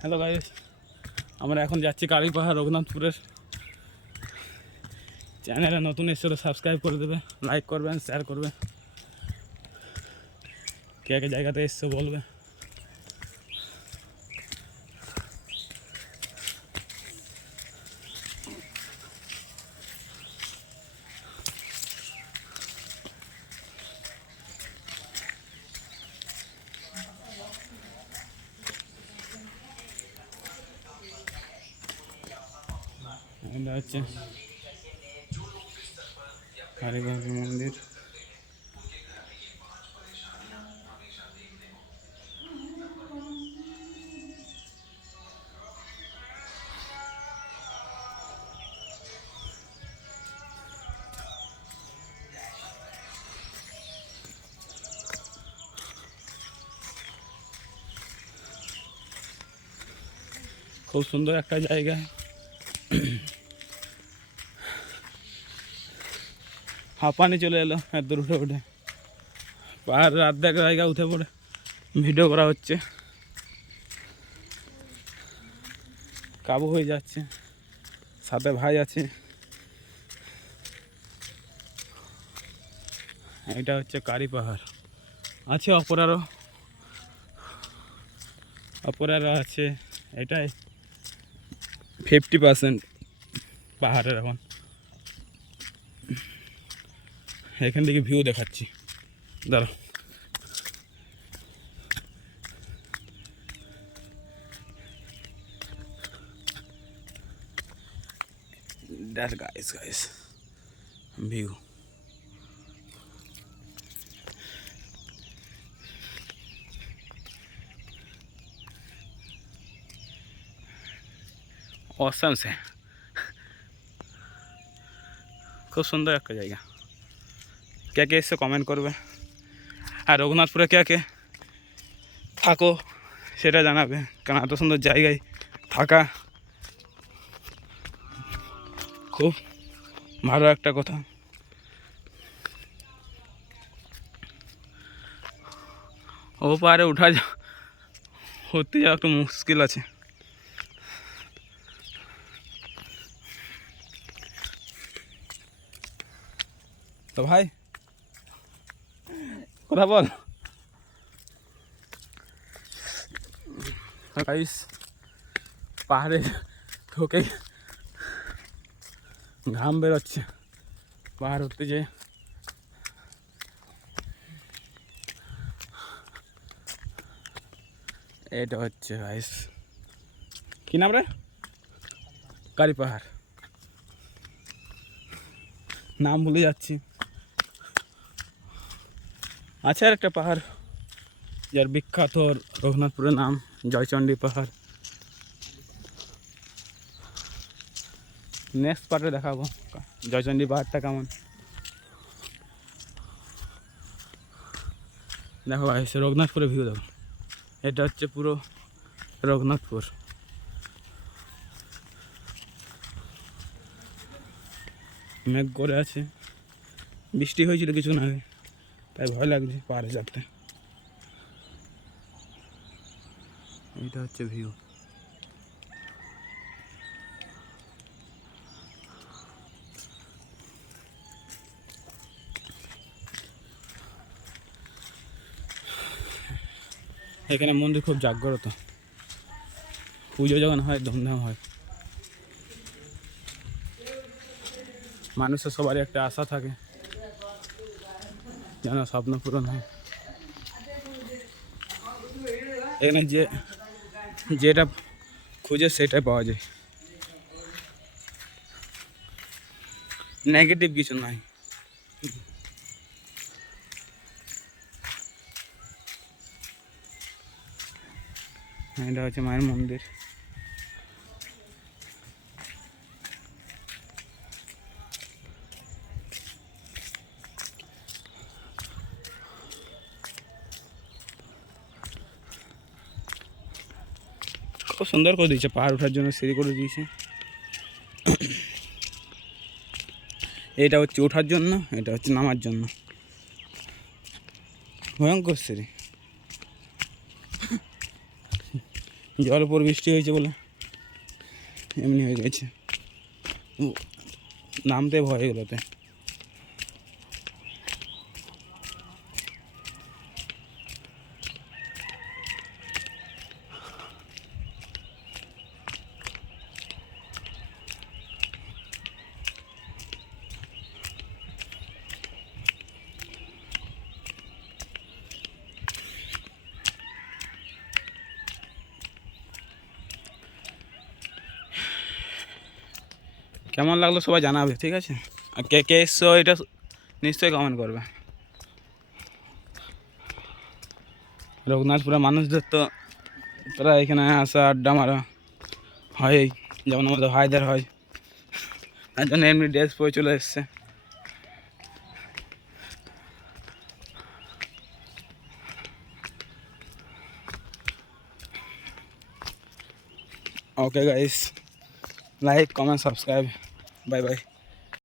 Hello guys, আমরা এখন যাচ্ছি কালীপাহাড় রঘুনাথপুরের। চ্যানেলে নতুন এসে সাবস্ক্রাইব করে দেবে, লাইক করবেন, শেয়ার করবে, কে কে জায়গাতে এসছে বলবে। এটা হচ্ছে কালীবাড়ি মন্দির। খুব সুন্দর একটা জায়গা। হাঁপানি চলে এলো এত দূর উঠে উঠে। পাহাড় রাত দেখা জায়গা উঠে পড়ে ভিডিও করা হচ্ছে, কাবু হয়ে যাচ্ছে। সাথে ভাই আছে। এটা হচ্ছে কালীপাহাড়। আছে অপরারও আছে। এটাই 50% পাহাড়ের। এখন এখান থেকে ভিউ দেখাচ্ছি, দাঁড়াও। That guys view. Awesome সে, খুব সুন্দর একটা জায়গা। কে কে এসে কমেন্ট করবে, আর রঘুনাথপুরে কে কে থাকো সেটা জানাবে, কারণ এত সুন্দর জায়গায় থাকা খুব ভালো একটা কথা। ও পাহাড়ে উঠা হতে যাওয়া একটু মুশকিল আছে। তো ভাই কথা বল। গাইস, পাহাড়ে ঢোকে ঘাম বেরোচ্ছে পাহাড় উঠতে যেয়ে। এটা হচ্ছে গাইস, কি নাম রে? কালীপাহাড়। নাম ভুলে যাচ্ছি। আছে আর একটা পাহাড় যার বিখ্যাত রঘুনাথপুরের নাম জয়চণ্ডী পাহাড়। নেক্সট পার্টে দেখাবো জয়চণ্ডী পাহাড়টা কেমন। দেখো গাইস, রঘুনাথপুরের ভিউ দেখো। এটা হচ্ছে পুরো রঘুনাথপুর। মেঘ করে আছে, বৃষ্টি হয়েছিল কিছুক্ষণ আগে, তাই ভয় লাগছে পাহাড়ে চাপতে। এইটা হচ্ছে ভিউ। এখানে মন্দির খুব জাগ্রত, পুজো যখন হয় ধুমধাম হয়। মানুষের সবারই একটা আশা থাকে যেন স্বপ্ন পূরণ হয়। এখানে যেটা খুঁজে সেটাই পাওয়া যায়, নেগেটিভ কিছু নাই। এটা হচ্ছে মায়ের মন্দির। খুব সুন্দর করে দিয়েছে, পাহাড় ওঠার জন্য সিঁড়ি করে দিয়েছে। এটা হচ্ছে ওঠার জন্য, এটা হচ্ছে নামার জন্য। ভয়ঙ্কর সিঁড়ি। জল উপর বৃষ্টি হয়েছে বলে এমনি হয়ে গেছে, নামতে ভয় এগুলোতে। কেমন লাগলো সবাই জানাবে, ঠিক আছে? আর কে কে এসছো এটা নিশ্চয়ই কমেন্ট করবে। রঘুনাথপুরের মানুষদের তো প্রায় এখানে আসা আড্ডা মারা হয়, যেমন আমাদের ভাইদের হয়, তার জন্য এমনি ড্রেস পরে চলে এসছে। Okay guys, like comment subscribe, bye bye.